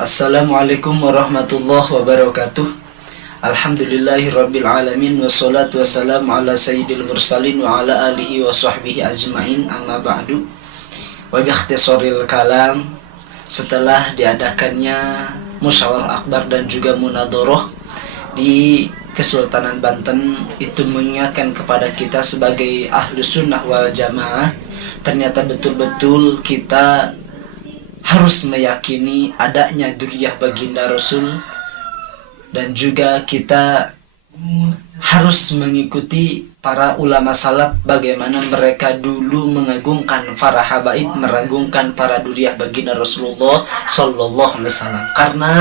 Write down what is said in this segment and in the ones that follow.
Assalamualaikum warahmatullahi wabarakatuh. Alhamdulillahirabbil alamin wassalatu wassalamu ala sayyidil mursalin wa ala alihi wa sahbihi ajmain, amma ba'du. Wa bi ikhtisaril kalam, setelah diadakannya musyawarah akbar dan juga munadharah di Kesultanan Banten, itu mengingatkan kepada kita sebagai ahlu sunnah wal jamaah, ternyata betul-betul kita harus meyakini adanya dzurriyyah baginda Rasul, dan juga kita harus mengikuti para ulama salaf bagaimana mereka dulu mengagungkan para habaib, mengagungkan para dzurriyyah baginda Rasulullah sallallahu alaihi wasallam. Karena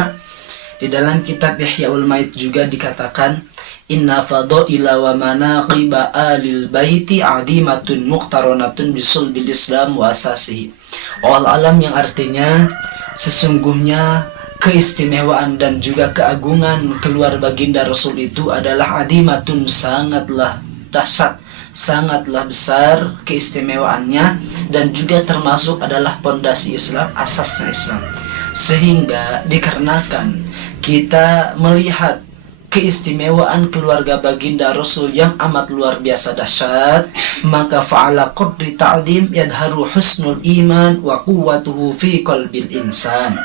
di dalam kitab Ihyaul Maid juga dikatakan, inna fadaila wa manaqiba alil baiti adimatun muqtaranatun bisulbil islam wa asasihi. Alam yang artinya sesungguhnya keistimewaan dan juga keagungan keluar baginda Rasul itu adalah adimatun, sangatlah dahsyat, sangatlah besar keistimewaannya, dan juga termasuk adalah pondasi Islam, asasnya Islam. Sehingga dikarenakan kita melihat keistimewaan keluarga baginda Rasul yang amat luar biasa dahsyat, maka fa'ala qadri ta'zim yadharu husnul iman wa quwwatuhu fi qalbil insan.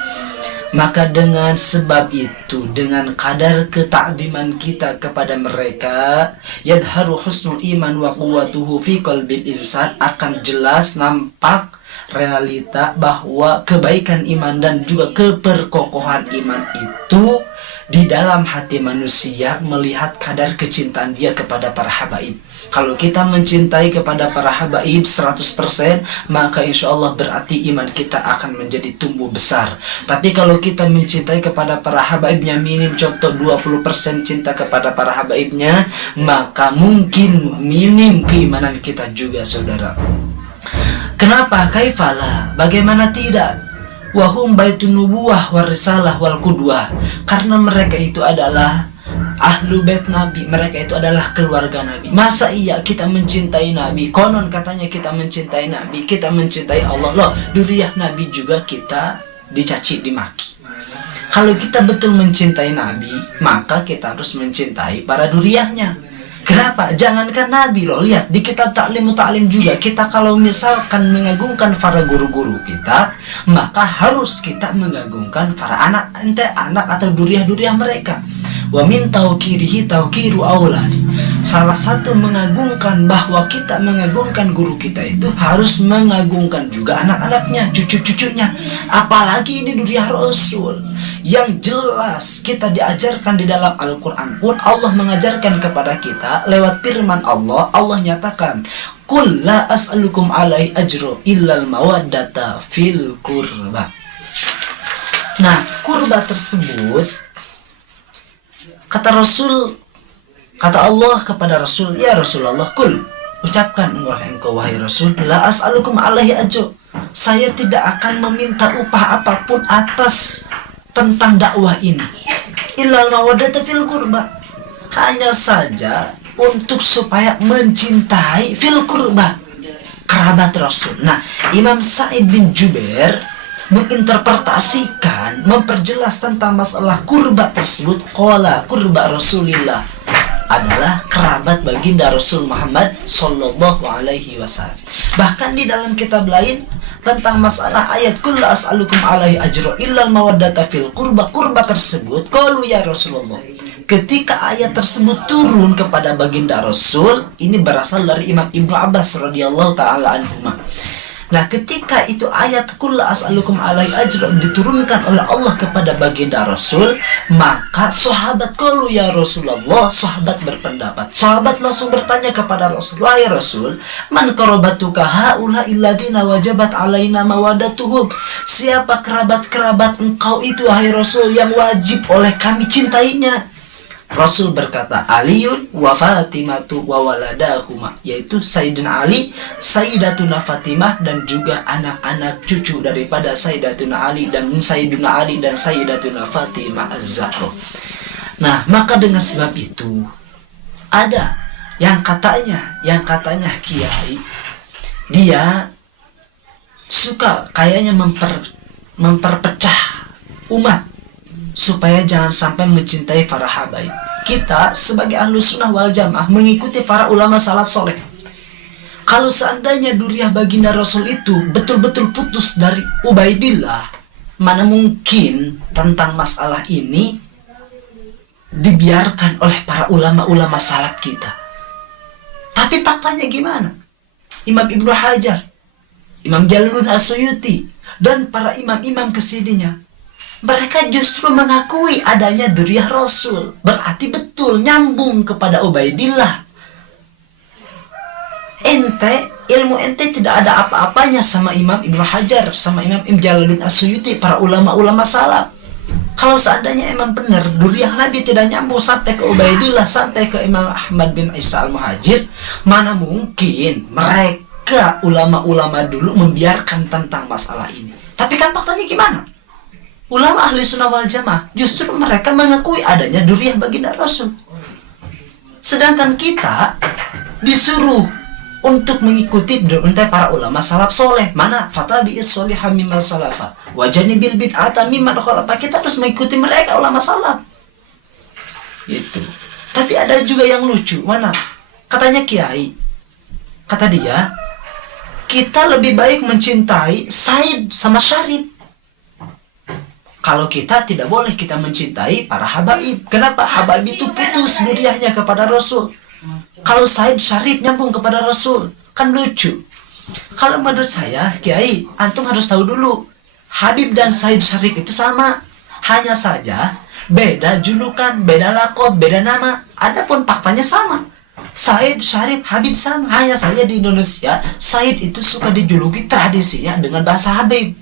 Maka dengan sebab itu, dengan kadar ketakdiman kita kepada mereka, yadharu husnul iman wa quwwatuhu fi qalbil insan, akan jelas nampak realita bahwa kebaikan iman dan juga keperkokohan iman itu di dalam hati manusia melihat kadar kecintaan dia kepada para habaib. Kalau kita mencintai kepada para habaib 100%, maka insya Allah berarti iman kita akan menjadi tumbuh besar. Tapi kalau kita mencintai kepada para habaibnya minim, contoh 20% cinta kepada para habaibnya, maka mungkin minim keimanan kita juga, saudara. Kenapa? Kaifala? Bagaimana tidak? Wahum baitun nubuwah war risalah wal qudwah. Karena mereka itu adalah ahlu bait Nabi, mereka itu adalah keluarga Nabi. Masa iya kita mencintai Nabi? Konon katanya kita mencintai Nabi, kita mencintai Allah. Loh, dzurriyyah Nabi juga kita dicaci, dimaki. Kalau kita betul mencintai Nabi, maka kita harus mencintai para dzurriyyahnya. Kenapa? Jangankan Nabi loh, lihat di kitab Ta'lim Ta'lim juga, kita kalau misalkan mengagungkan para guru-guru kita, maka harus kita mengagungkan para anak atau dzurriyyah mereka. Wa min tawqirihi tawqiru auladi. Salah satu mengagungkan bahwa kita mengagungkan guru kita itu harus mengagungkan juga anak-anaknya, cucu-cucunya. Apalagi ini dzurriyyah Rasul yang jelas kita diajarkan di dalam Al-Quran pun Allah mengajarkan kepada kita lewat firman Allah. Allah nyatakan, qul la as'alukum alaihi ajro illal mawaddata fil qurba. Nah, kurba tersebut, kata Allah kepada Rasul, ya Rasulullah, kul, ucapkan oleh engkau wahai Rasul, la as'alukum alaihi ajro, saya tidak akan meminta upah apapun atas tentang dakwah ini, illal mawaddata fil qurba, hanya saja untuk supaya mencintai fil qurba, kerabat Rasul. Nah, Imam Sa'id bin Jubair menginterpretasikan, memperjelas tentang masalah kurba tersebut. Qala kurba Rasulillah adalah kerabat baginda Rasul Muhammad sallallahu alaihi wasallam. Bahkan di dalam kitab lain tentang masalah ayat kullu as'alukum alaihi ajra illal mawaddata fil qurba, kurba tersebut, qalu ya Rasulullah, ketika ayat tersebut turun kepada baginda Rasul, ini berasal dari Imam Ibnu Abbas radhiyallahu taala anhuma. Nah, ketika itu ayat kullu as'alukum alaihi ajra diturunkan oleh Allah kepada baginda Rasul, maka sahabat qalu ya Rasulullah, sahabat berpendapat, sahabat langsung bertanya kepada Rasul, wahai Rasul, man qarabatuka haula illadina wajabat alaina mawaddatuhum, siapa kerabat-kerabat engkau itu wahai Rasul yang wajib oleh kami cintainya? Rasul berkata, Aliun wa Fatimatu wa waladahuma, yaitu Sayyidina Ali, Sayyidatuna Fatimah, dan juga anak-anak cucu daripada Sayyidatuna Ali dan Sayyidatuna Fatimah Az-Zahra. Nah, maka dengan sebab itu ada yang katanya kiai, dia suka kayaknya memperpecah umat supaya jangan sampai mencintai para habaib. Kita sebagai Ahlus Sunnah wal Jamaah mengikuti para ulama salaf soleh. Kalau seandainya duriah baginda Rasul itu betul-betul putus dari Ubaidillah, mana mungkin tentang masalah ini dibiarkan oleh para ulama-ulama salaf kita. Tapi faktanya gimana? Imam Ibnu Hajar, Imam Jalaluddin As-Suyuti, dan para imam-imam kesininya, mereka justru mengakui adanya duriah Rasul. Berarti betul nyambung kepada Ubaidillah. Ilmu ente tidak ada apa-apanya sama Imam Ibnu Hajar, sama Imam Jalaluddin As-Suyuti, para ulama-ulama salaf. Kalau seandainya emang benar duriah Nabi tidak nyambung sampai ke Ubaidillah, sampai ke Imam Ahmad bin Isa al-Muhajir, mana mungkin mereka ulama-ulama dulu membiarkan tentang masalah ini. Tapi kan faktanya gimana? Ulama ahli sunnah wal jamaah justru mereka mengakui adanya duriah baginda Rasul. Sedangkan kita disuruh untuk mengikuti perintah para ulama salaf soleh. Mana? Fatabi'is solihah mimman salafa wajanibil bid'ata mimman khalafa. Kita harus mengikuti mereka ulama salaf. Itu. Tapi ada juga yang lucu. Mana? Katanya kiai. Kata dia, kita lebih baik mencintai Said sama Syarif. Kalau kita tidak boleh kita mencintai para habaib. Kenapa? Habaib itu putus duriahnya kepada Rasul. Kalau Said Syarif nyambung kepada Rasul, kan lucu. Kalau menurut saya, Kiai, antum harus tahu dulu, Habib dan Said Syarif itu sama. Hanya saja beda julukan, beda lakob, beda nama. Adapun faktanya sama. Said Syarif Habib sama. Hanya saja di Indonesia, Said itu suka dijuluki tradisinya dengan bahasa Habib.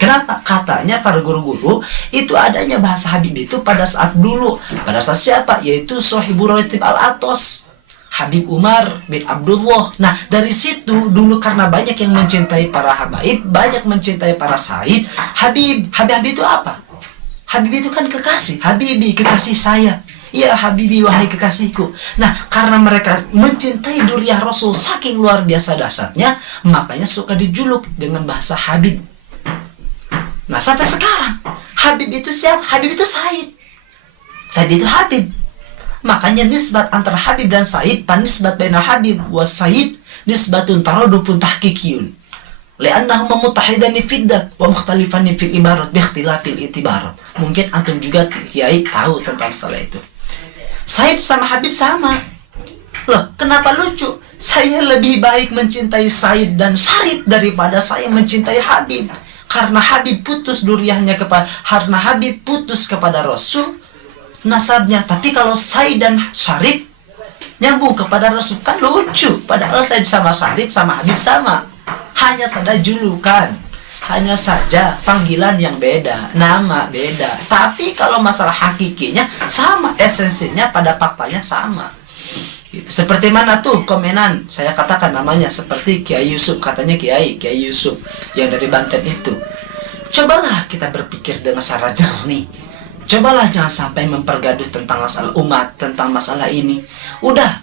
Kenapa? Katanya para guru-guru itu adanya bahasa Habib itu pada saat dulu. Pada saat siapa? Yaitu Sohibur Ratib Al-Atos, Habib Umar bin Abdullah. Nah, dari situ dulu karena banyak yang mencintai para habaib, banyak mencintai para Said. Habib itu apa? Habib itu kan kekasih. Habibi, kekasih saya. Ya Habibi, wahai kekasihku. Nah, karena mereka mencintai duriah Rasul saking luar biasa dahsyatnya, makanya suka dijuluk dengan bahasa Habib. Nah, sampai sekarang Habib itu siapa? Habib itu Said. Said itu Habib. Makanya nisbat antara Habib dan Said, panisbat bainal Habib wa Said nisbatun taradufun tahqiqiyun. Li'annahuma mutahidani fiddat wa mukhtalifani fil ibarat bi ikhtilafil itibarat. Mungkin antum juga Kiai tahu tentang masalah itu. Said sama Habib sama. Loh, kenapa lucu? Saya lebih baik mencintai Said dan Syarif daripada saya mencintai Habib. Karena Habib putus duriahnya karena Habib putus kepada Rasul nasabnya. Tapi kalau Said dan Syarif nyambung kepada Rasul, kan lucu. Padahal Said sama Syarif sama Habib sama. Hanya saja julukan, hanya saja panggilan yang beda, nama beda. Tapi kalau masalah hakikinya sama, esensinya pada faktanya sama. Gitu. Seperti mana tuh komenan, saya katakan namanya seperti Kiai Yusuf, katanya Kiai Yusuf yang dari Banten itu. Cobalah kita berpikir dengan secara jernih. Cobalah jangan sampai mempergaduh tentang masalah umat, tentang masalah ini. Udah,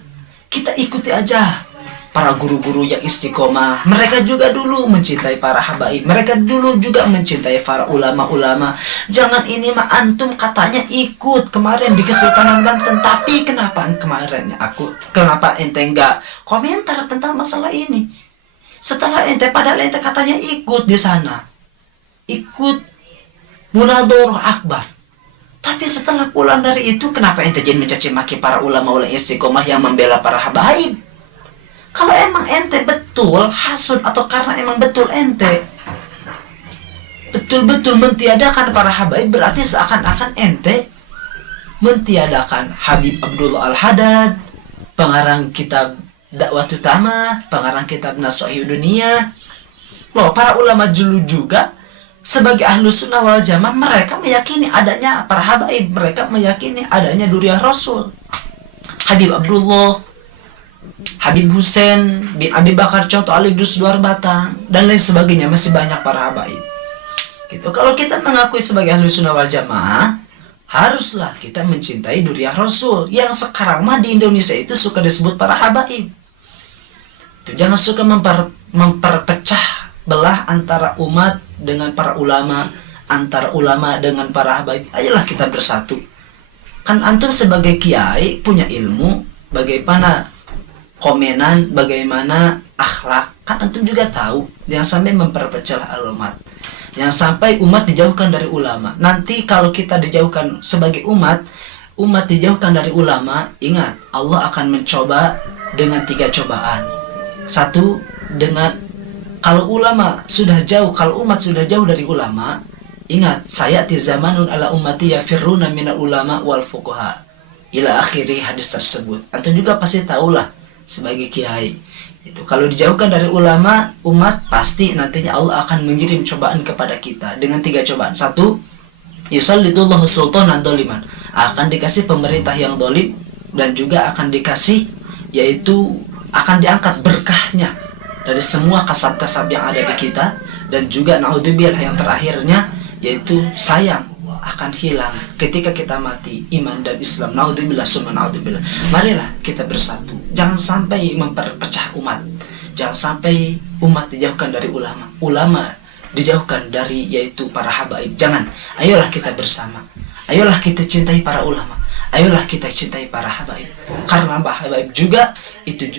kita ikuti aja para guru-guru yang istiqomah. Mereka juga dulu mencintai para habaib. Mereka dulu juga mencintai para ulama-ulama. Jangan ini mah antum katanya ikut kemarin di Kesultanan Banten. Tapi kenapa kenapa ente enggak komentar tentang masalah ini? Setelah ente, padahal ente katanya ikut di sana. Ikut munadharah akbar. Tapi setelah pulang dari itu, kenapa ente jadi mencaci maki para ulama-ulama istiqomah yang membela para habaib? Kalau emang ente betul hasud, atau karena emang betul ente betul-betul mentiadakan para habaib, berarti seakan-akan ente mentiadakan Habib Abdullah Al-Haddad, pengarang kitab Dakwah Utama, pengarang kitab Nashihud Dunia. Loh, para ulama dulu juga sebagai Ahlus Sunnah wal Jamaah, mereka meyakini adanya para habaib, mereka meyakini adanya duriah Rasul. Habib Abdullah, Habib Hussein bin Abi Bakar, contoh Ali Dusduar Batang, dan lain sebagainya, masih banyak para habaib. Gitu. Kalau kita mengakui sebagai Ahlus Sunnah wal Jamaah, haruslah kita mencintai duriah Rasul. Yang sekarang mah di Indonesia itu suka disebut para habaib. Itu jangan suka memperpecah belah antara umat dengan para ulama, antara ulama dengan para habaib. Ayolah kita bersatu. Kan antum sebagai kiai punya ilmu bagaimana komenan, bagaimana akhlak. Kan antum juga tahu. Jangan sampai memperpecah umat. Jangan sampai umat dijauhkan dari ulama. Nanti kalau kita dijauhkan sebagai umat dijauhkan dari ulama, ingat Allah akan mencoba dengan 3 cobaan. 1, dengan kalau ulama sudah jauh, kalau umat sudah jauh dari ulama, ingat sayati zamanun ala ummati yafirruna minal ulama wal fuqaha ila akhiri hadis tersebut. Antum juga pasti tahulah sebagai kiai itu kalau dijauhkan dari ulama, umat pasti nantinya Allah akan mengirim cobaan kepada kita dengan 3 cobaan. 1, yusallitullahu sultanan doliman, akan dikasih pemerintah yang dolim, dan juga akan dikasih, yaitu akan diangkat berkahnya dari semua kasab-kasab yang ada di kita, dan juga naudzubillah yang terakhirnya yaitu sayang akan hilang ketika kita mati, iman dan Islam. Naudzubillah summa naudzubillah. Marilah kita bersatu, jangan sampai memperpecah umat, jangan sampai umat dijauhkan dari ulama dijauhkan dari yaitu para habaib. Jangan. Ayolah kita bersama, ayolah kita cintai para ulama, ayolah kita cintai para habaib, karena habaib juga itu juga